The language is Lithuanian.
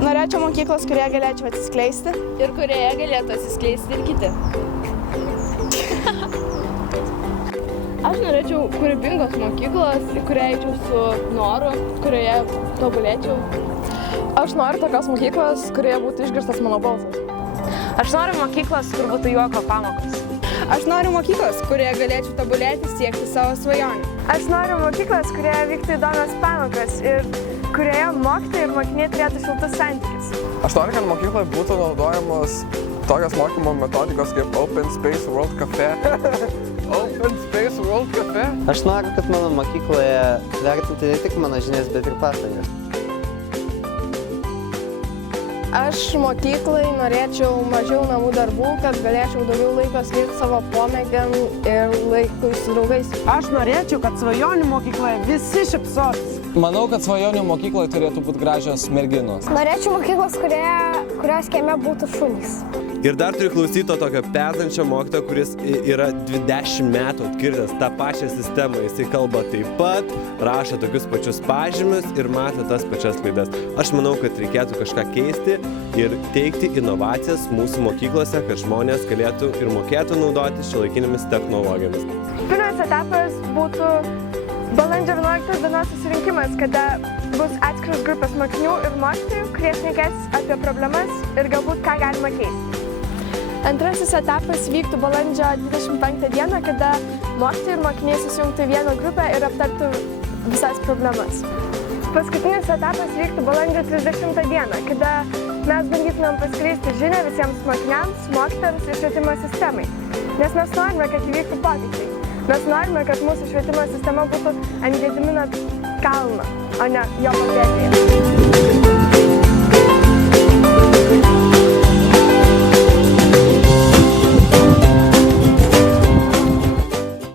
Norėčiau mokyklos, kurioje galėčiau atsiskleisti. Ir kurioje galėtų atsiskleisti ir kiti. Aš norėčiau kūrybingos mokyklos, į kurią eičiau su noru, kurioje tobulėčiau. Aš noriu tokios mokyklos, kurioje būtų išgirstas mano balsas. Aš noriu mokyklos, kur būtų juoko pamokos. Aš noriu mokyklos, kurioje galėčiau tobulėti, siekti savo svajonių. Aš noriu mokyklos, kurioje vyktų įdomios pamokos ir kurioje mokytojai ir mokiniai turėtų šiltus santykius. Aš noriu, kad mokykloje būtų naudojamos tokios mokymo metodikos kaip Open Space World Cafe. Open Space World Cafe. Aš noriu, kad mano mokykloje vertintų ne tik mano žinias, bet ir pastangas. Aš mokyklai norėčiau mažiau namų darbų, kad galėčiau daugiau laiko skirti savo pomėgiam ir laikui su draugais. Aš norėčiau, kad svajonių mokykloje visi šypsosis. Manau, kad svajonių mokykloje turėtų būti gražios merginos. Norėčiau mokyklos, kurios kieme būtų šunys. Ir dar turiu klausyti to tokio pezančio mokytojo, kuris yra 20 metų atkirtęs tą pačią sistemą. Jisai kalba taip pat, rašo tokius pačius pažymius ir mato tas pačias klaidas. Aš manau, kad reikėtų kažką keisti ir teikti inovacijas mūsų mokyklose, kad žmonės galėtų ir mokėtų naudoti šiuolaikinėmis technologijomis. Pirmas etapas būtų balandžio 11 dienos susirinkimas, kada bus atskiros grupės mokinių ir mokytojų, kurie šnekės apie problemas ir galbūt ką galima keisti. Antrasis etapas vyktų balandžio 25 dieną, kada mokytojai ir mokiniai susijungtų į vieną grupę ir aptartų visas problemas. Paskutinis etapas vyktų balandžio 30 dieną, kada mes bandytumėm paskleisti žinią visiems mokiniams, mokytojams ir švietimo sistemai. Nes mes norime, kad įvyktų pokyčiai. Mes norime, kad mūsų švietimo sistema būtų ant Gedimino kalno, o ne jo papėdėje.